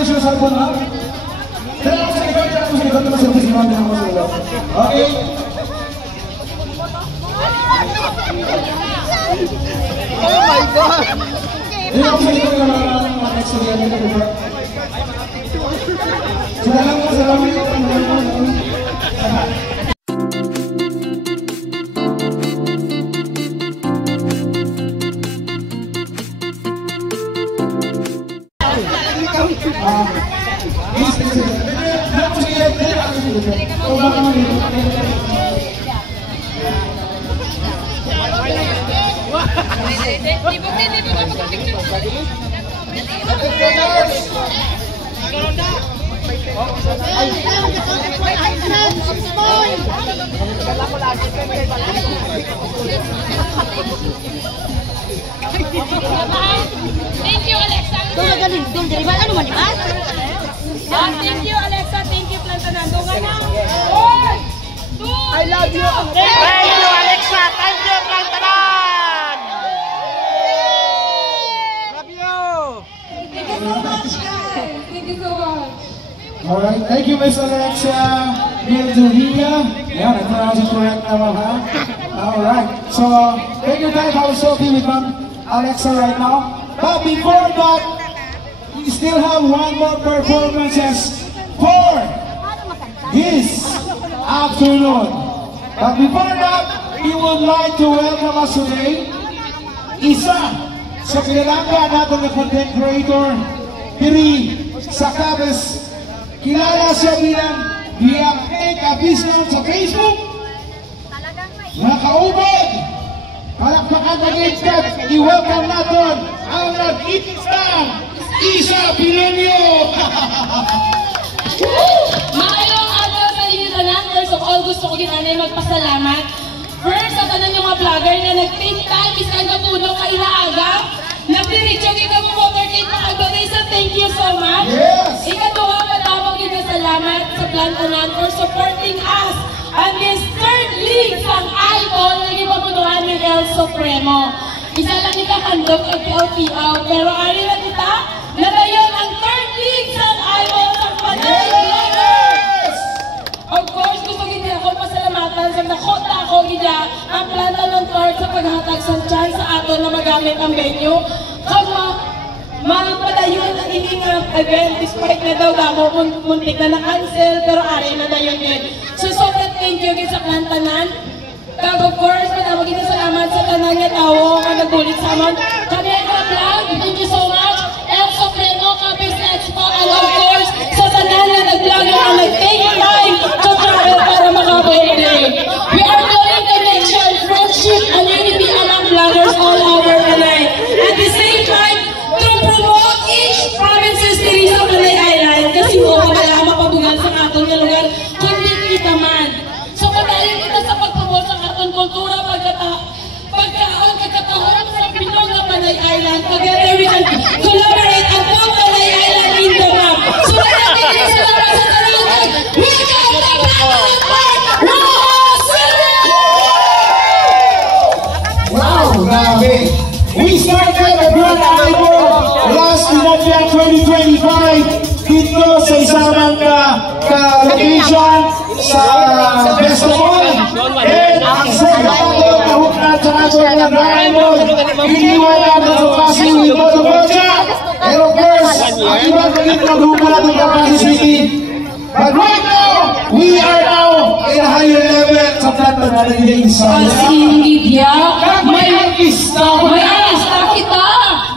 siya sa cellphone ha? Dala ako sa likod, naman sa cellphone, sinamit ako sa likod. Okay? Oh my God! Dala ako sa likod na mga next to the other before. Salamat po, salamat po. Thank you, Alexa. Thank you, Alexa. Thank you, Plantanan. I love you! Thank you, Alexa! Thank you, Plantanan! Love you! Thank you so much, guys. Thank you so much. Alright, thank you, Miss Alexa Mildurilla. Yeah, I pronounced it correct naman, ha? Alright, so take your time. I will show you with Ma'am Alexa right now. But before that, we still have one more performances for this afternoon. But before that, we would like to welcome us today, isa sa pinalangga natin na content creator, diri sa Cabes. Kilala siya bilang Biaktek Abisnon sa Facebook. Mga kaubod, palakpakan na gitkat, i-welcome natin ang nag-itang Isa Pilenyo! Maayong araw sa inyo tanan. First of all, gusto ko ginanay magpasalamat. First, sa tanan yung mga vlogger na nag-take time, isang katulong kay Naaga. Nagdiretso kita mo motorcade na kagawin sa thank you so much. Yes! Ikatuwa, matawag kita salamat sa Plantanan for supporting us on this third league sang idol na ipapunuhan ng El Supremo. Isa lang kita handog at piaw-piaw, pero ari na kita na dayon ang third league sang idol sang Panay Vloggers! Of course, gusto kita ako pasalamatan sa nakota ako gida ang Plantanan Park sa paghatag sa chance sa ato na magamit ang venue. Padayon ang ining event despite na daw damo muntik na na-cancel pero ari na dayon yun. So sobrang thank you sa Plantanan. Kag of course, matawag kita salamat sa tanan nga tao nga nagbulit sa amon. Kami ang vlog, thank you so much. El Supremo, Cabes Expo, and of course, sa tanan nga nag-vlog ang nag-take time to travel para makabuhay. We are building connection, friendship, and unity among vloggers all over Panay. At the same time, to promote each province's diri sa Panay Island kasi mo wala mapabugan sa atong nga lugar kundi kita man. So padayon kita sa pagpromote sa atong kultura pagkaon kagkataon sa Pinoy nga Panay Island. Together we can collaborate at build Panay Island in the map. So natin sa lahat sa tanan. Welcome to Plantanan Park! Wow, grabe! We started a Grand Idol last Pinagyan 2025 dito sa isamang ka-location sa Festival. And ang second idol na huknat sa natin ng Grand Idol, iniwan natin sa Pasig with Boto Bocha. And of course, ang ibang palit na grupo natin sa Pasig City. But right now, we are now in a higher level sa Plantanan Games. Pasigidya, may artista kita,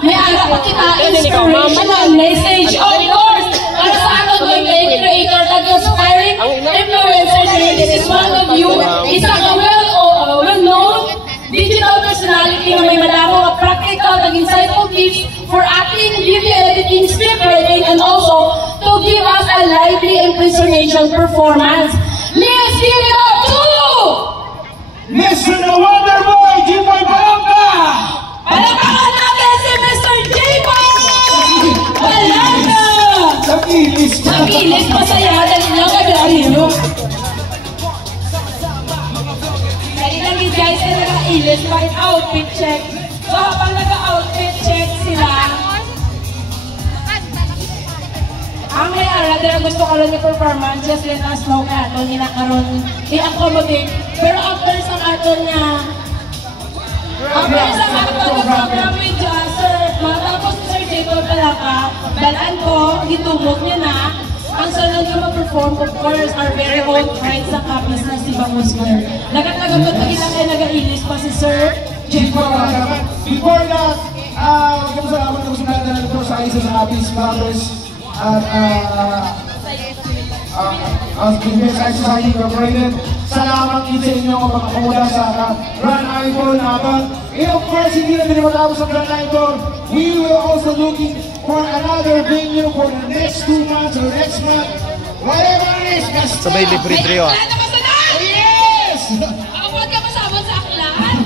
may arap pa kita, inspirational message, of course, para sa ato content creator, nag-inspiring influencer, this is one of you, isa ka well-known digital personality na may malaro, practical, nag-insightful tips for acting, video editing, script writing, and also to give us a lively impersonation performance. Let's give it up to Mr. The Wonder Boy, J-Boy Balanga! Palakpakan natin si Mr. J-Boy Balanga! Nagilis pa! Nagilis pa sa yada ninyo kabilarino. Dali lang yun guys na naka-ilis pa yung outfit check. So habang naka-outfit check sila, gusto karon ni performance, just let us know ka aton inakaron i-accommodate. Pero after sa aton nga program with sir, matapos si Sir Jacob Palaka, balaan ko, gitumok niya na, ang sunod na mag-perform, of course, our very own pride sa kapis na si Bangus Square. Nagkatagagot na kita kayo nag-ailis pa si Sir Jacob. Before that, salamat na sa mga nalito sa isa sa Kapis Brothers at Business Society Incorporated. Salamat din sa inyo ang pagkakuda sa Grand Idol natin. And of course, hindi na din matapos ang Grand Idol. We will also looking for another venue for the next 2 months or next month. Whatever it is, basta. Sa may libre trio. Yes! Ako ba't ka masama sa aklaan?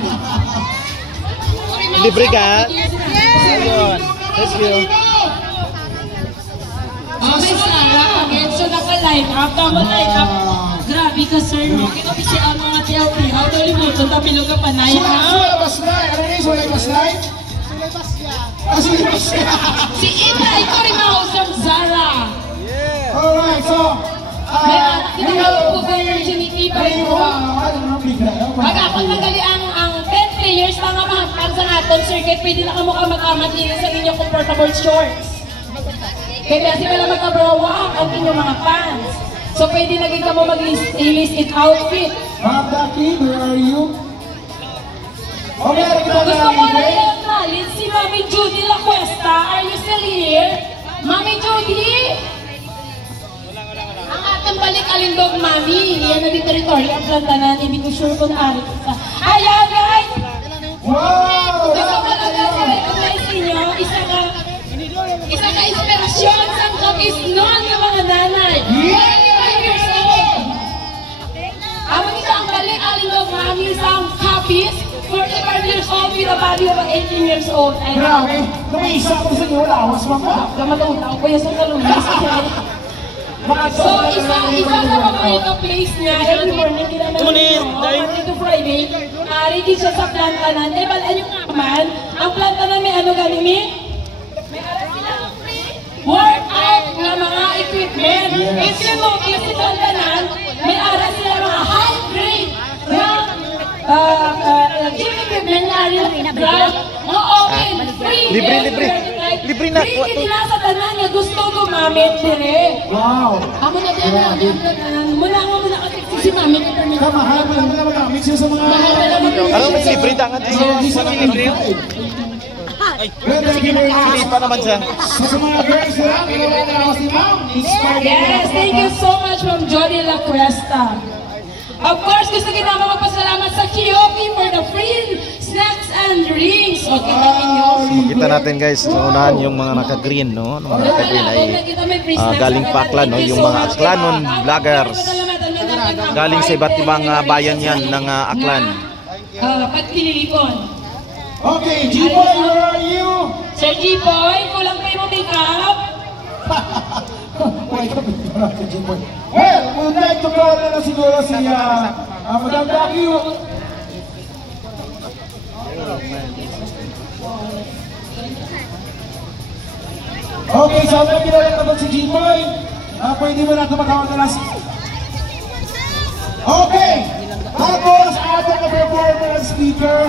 Libre ka? Ayun. Let's go. Okay, Sarah, again, so naka-line up, tama-line up. Grabe ka, sir, no? Kinabi siya ang mga TLP, how to limutan, tapilog ka panay, ha? Sulay-Baslay! Ano yun, Sulay-Baslay? Sulay-Baslay! Si Ina, ikaw rin mausap, Zara. Alright, so... Kita ka opportunity pa rin mo. Pag-akot nagali ang 10 players na nga mahapar sa aton circuit, pwede na ka mukha mag-amat din sa inyong comfortable shorts. Kaya kasi wala magkabrawa ang inyong mga fans. So pwede naging ka mo mag-list it outfit. Ma'am Daki, where are you? Okay, Gusto ko na i-acknowledge si Mami Judy La Cuesta. Are you still here? Mami Judy! Ang atong balik alindog, Mami. Yan na di territory ang plantanan. Hindi ko sure kung ari sa... Ayan, guys! Wow! Gusto ko lang i-recognize ninyo, isa ka inspirasyon sa kapis noon ng mga nanay. 45 years old! Amo nito ang balik alindog, Mami, sa kapis. 45 years old with a body of 18 years old. Grabe! Kumisa ko sa inyo, lawas mga. Gamatutaw ko yan sa kalunas. So, isa sa mga place niya, every morning, Monday to Friday, ready siya sa plantanan. Eh, balaan yung naman, ang plantanan may ano galing ni? May aras silang workout na mga equipment. If you notice sa plantanan, may aras sila mga high grade na gym equipment na rin ground, mga open, free. Libre na. Free nila sa tanan nga gusto gumamit dire. Wow! Amo na din na muna nga muna kasi si Mami na permit. Kamahal mo lang magamit siya sa mga... Ano may libre tangan? Libre yun? Hindi pa naman siya. Sa mga girls lang, inuwi na ako si Ma'am. Yes, thank you so much Ma'am Jody La Cuesta. Of course, gusto ko naman magpasalamat sa Kiyoki for the free snacks and drinks. O, kita ninyo. Kita natin guys, sa unahan yung mga naka-green, no? Yung mga naka-green ay galing Paklan, no? Yung mga Aklanon vloggers. Galing sa iba't ibang bayan yan ng Aklan. Pagpililipon. Okay, G-Boy, where are you? Sir G-Boy, kulang pa yung makeup. Well, we'd like to call na siguro si Madam Daki. Okay, so ang kinala naman si G-Boy. Pwede mo natin matawag na si... Okay, tapos ating na performer and speaker,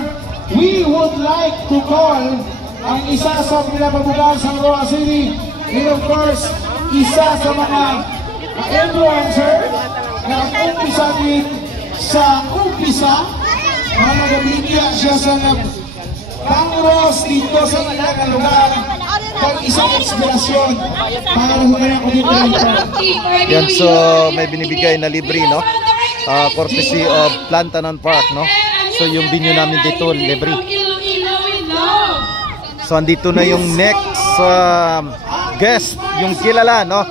we would like to call ang isa sa pinapabugaan sa Roa City. And of course, isa sa mga influencer na umpisa din sa umpisa, mga nagabigya siya sa pang-Ross dito sa ilang lugar pag isang inspirasyon para humayan ko dito. Yan, so may binibigay na libre, no? Courtesy of Plantanan Park, no? So yung venue namin dito, libre. So andito na yung next guest, yung kilala, no?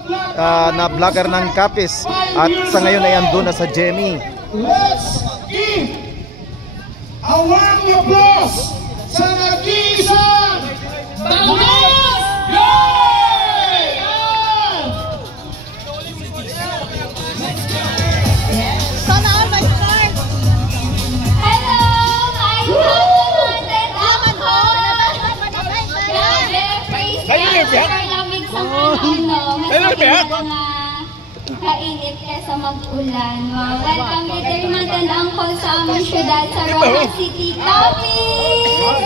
Na vlogger ng Kapis. At sa ngayon ay andun na sa Jemmy. Let's give a warm applause sa nag-iisang Bangus! Yay! Sana all my stars. Hello, my husband and Hello, Beth. Hello, Beth. kainit kesa mag-ulan. Wow. Welcome Little Matan Angkol sa aming syudad sa Rojas City, Capiz!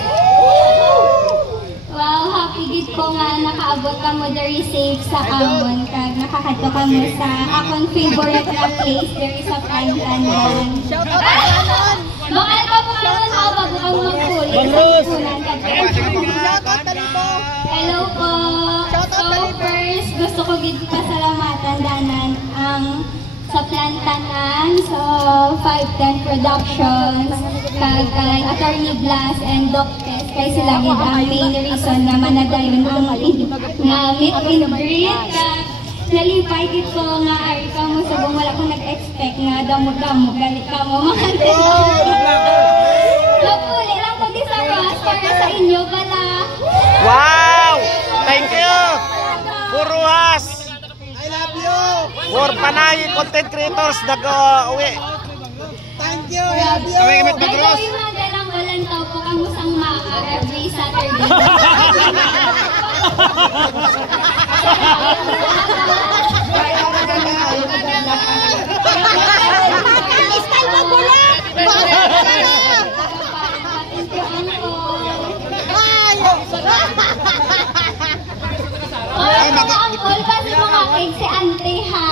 Wow, happy gid ko nga nakaabot ka mo diri safe sa amon kag nakakadto ka mo sa akong favorite na place diri sa Plantanan. Bakal ka mo karon ha bago kang magpuli sa punan kag hello po. So first gusto ko gid pasalamatan danan ang sa Plantanan, so 510 Productions, kay Attorney Blas and Doc Tess, kay sila gid ang main reason nga manadayon ang nga meet and greet. Nalipay gid ko nga ay ka mo subong wala ko nag-expect nga damo-damo galit ka mo mga Napuli lang ko di sa Ross para sa inyo pala. Wow! Thank you! Puruhas! I love you! For Panay content creators nag-uwi. Thank you, I love you. Dahil yung mga galang walang tao po kang musang maka every Saturday. Style mo pula! Angkol kasi mga cake si Ante ha.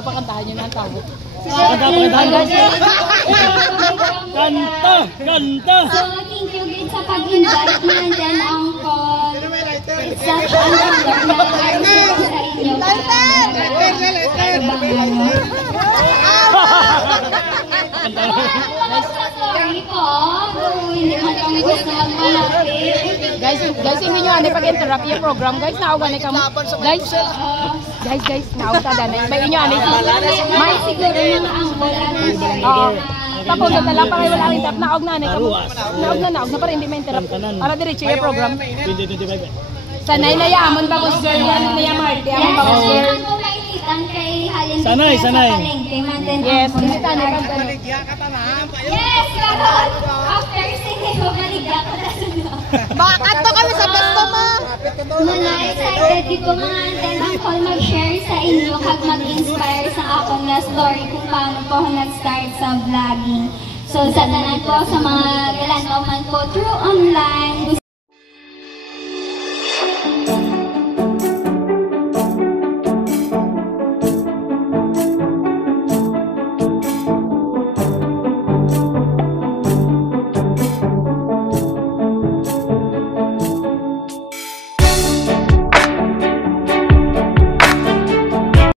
Pakantahan nyo na ang tao. Kanta! So, thank you guys sa pag-invite nandyan ang call. It's such an honor na nag-invite sa inyo. Sorry po. Hindi man kami gusto magmalapit. Guys, hindi nyo anay pag-interrupt yung program. Guys, naawa na kamo. Guys, naawa ta danay. May inyo anay. May siguro yung ang wala Oo. Tapos na lang para wala ang interrupt. Naog na anay kamo. Naog na para hindi ma-interrupt. Para diretso yung program. Sanay na yamon bagos girl. Yan na yung Marty. Amon bagos girl. Sanay. Yes, hindi tayo kang Yes, karon. After singing, mabaligya ko na sunod. Makakanto kami sa besto mo. Muna excited dito mga anten ang call mag-share sa inyo kag mag-inspire sa akong na story kung paano po ako nag-start sa vlogging. So sa tanan po sa mga galantaw man po through online,